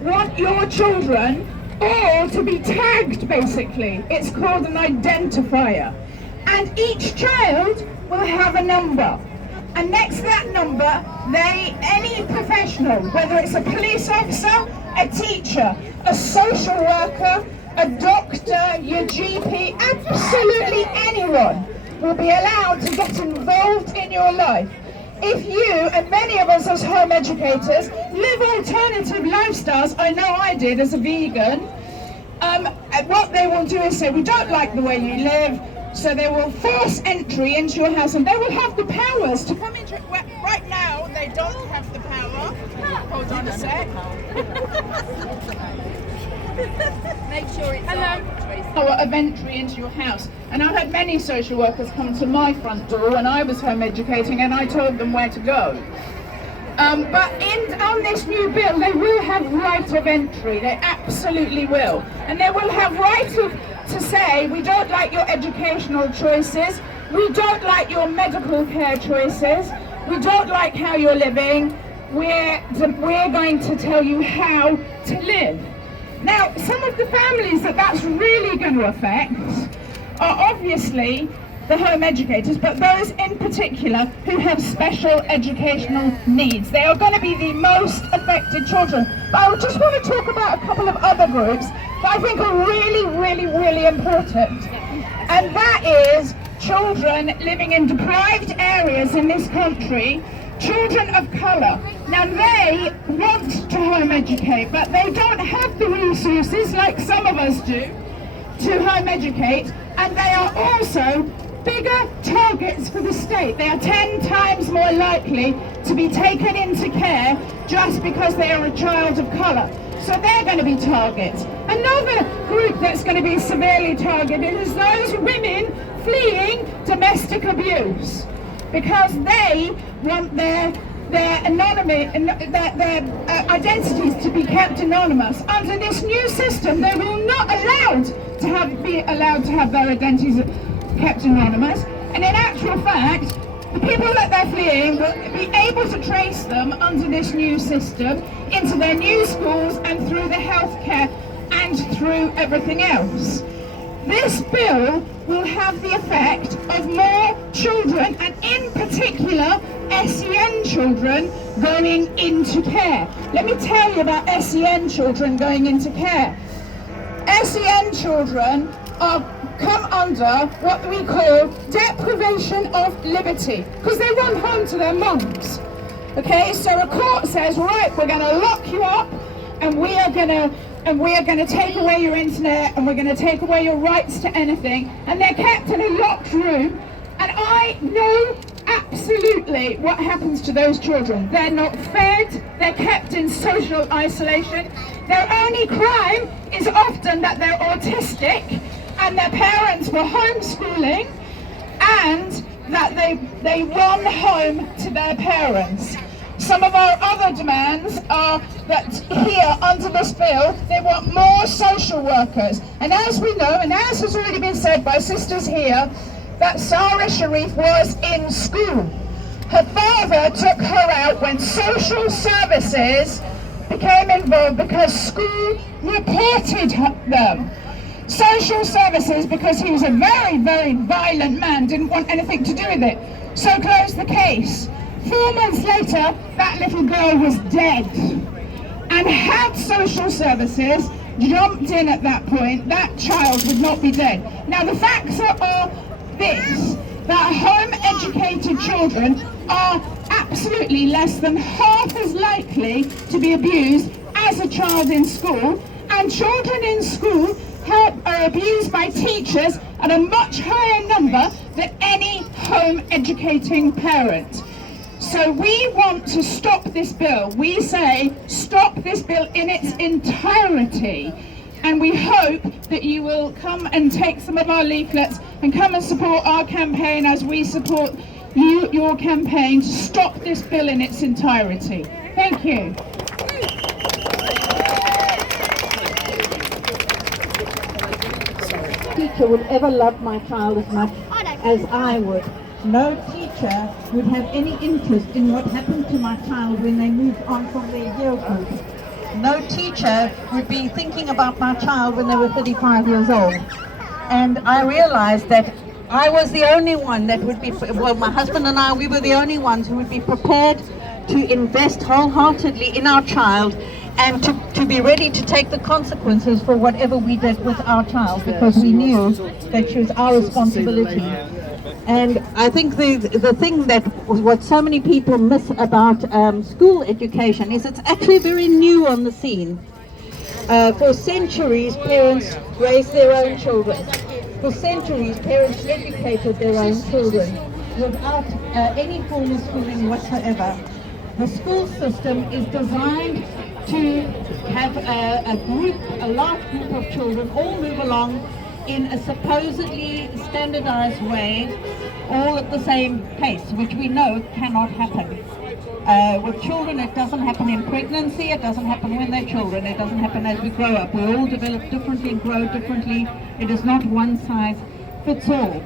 want your children all to be tagged, basically. It's called an identifier. And each child will have a number. And next to that number, any professional, whether it's a police officer, a teacher, a social worker, a doctor, your GP, absolutely anyone will be allowed to get involved in your life. If you, and many of us as home educators, live alternative lifestyles, I know I did as a vegan, what they will do is say, we don't like the way you live, so they will force entry into your house, and they will have the powers to come into it. Right now, they don't have the power. Hold on a sec. Make sure it's power of entry into your house. And I've had many social workers come to my front door when I was home educating, and I told them where to go. But on this new bill, they will have right of entry. They absolutely will. And they will have right to say, we don't like your educational choices, we don't like your medical care choices, we don't like how you're living, we're going to tell you how to live. Now, some of the families that's really going to affect are obviously the home educators, but those in particular who have special educational needs. They are going to be the most affected children. But I just want to talk about a couple of other groups that I think are really, really, really important. And that is children living in deprived areas in this country, children of colour. Now they want to home educate, but they don't have the resources like some of us do to home educate, and they are also bigger targets for the state. They are 10 times more likely to be taken into care just because they are a child of colour. So they're going to be targets. Another group that's going to be severely targeted is those women fleeing domestic abuse, because they want their identities to be kept anonymous. Under this new system, they will not be allowed to have their identities kept anonymous, and in actual fact, the people that they're fleeing will be able to trace them under this new system into their new schools and through the healthcare and through everything else. This bill will have the effect of more children, and in particular SEN children, going into care. Let me tell you about SEN children going into care. SEN children come under what we call deprivation of liberty, because they run home to their mums. Okay, so a court says, right, we're going to lock you up, and we are going to take away your internet, and we're going to take away your rights to anything, and they're kept in a locked room. And I know absolutely what happens to those children. They're not fed, they're kept in social isolation. Their only crime is often that they're autistic and their parents were homeschooling, and that they run home to their parents. Some of our other demands are that here under this bill, they want more social workers. And as we know, and as has already been said by sisters here, that Sarah Sharif was in school. Her father took her out when social services became involved because school reported them. Social services, because he was a very, very violent man, didn't want anything to do with it. So closed the case. 4 months later, that little girl was dead. And had social services jumped in at that point, that child would not be dead. Now the facts are this, that home-educated children are absolutely less than half as likely to be abused as a child in school, and children in school are abused by teachers at a much higher number than any home educating parent. So we want to stop this bill. We say stop this bill in its entirety, and we hope that you will come and take some of our leaflets and come and support our campaign as we support your campaign to stop this bill in its entirety. Thank you. Teacher would ever love my child as much as I would. No teacher would have any interest in what happened to my child when they moved on from their year group. no teacher would be thinking about my child when they were 35 years old. And I realized that I was the only one that would be, well, my husband and I, we were the only ones who would be prepared to invest wholeheartedly in our child and to be ready to take the consequences for whatever we did with our child, because we knew that she was our responsibility. And I think the thing that what so many people miss about school education is it's actually very new on the scene. For centuries, parents raised their own children. For centuries, parents educated their own children without any formal schooling whatsoever. The school system is designed to have a large group of children all move along in a supposedly standardized way, all at the same pace, which we know cannot happen. With children, it doesn't happen in pregnancy, it doesn't happen when they're children, it doesn't happen as we grow up. We all develop differently, grow differently. It is not one size fits all.